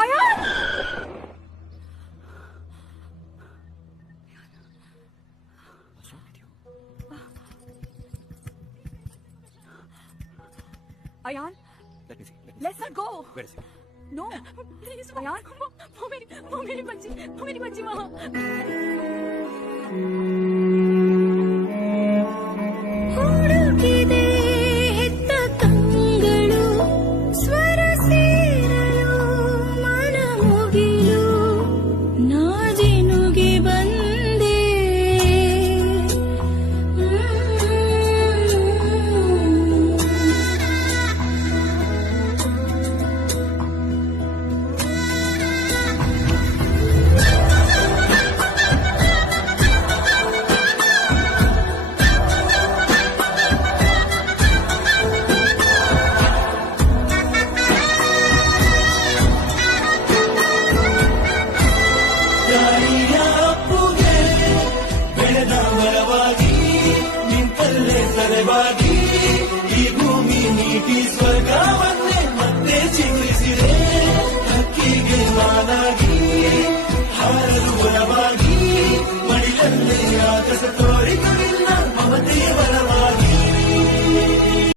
Ion! Ayan, let's not go. Where is he? No, please, Ayan. वो मेरी बच्ची माँ. ಹುಡುಕಿದೆ ಹೆತ್ತ ಕಂಗಳು ಸ್ವರ ಸೇರಲು ಮನ ಮುಗಿಲು ನಾಜಿನುಗೆ ಬಂದೆ ದಾರಿಯ ಅಪ್ಪುಗೆ ಬೆಳೆದ ಮರವಾಗಿ ನಿಂತಲ್ಲೇ ತಲೆವಾಗಿ ಈ ಭೂಮಿ ನೀಟಿ ಸ್ವರ್ಗವ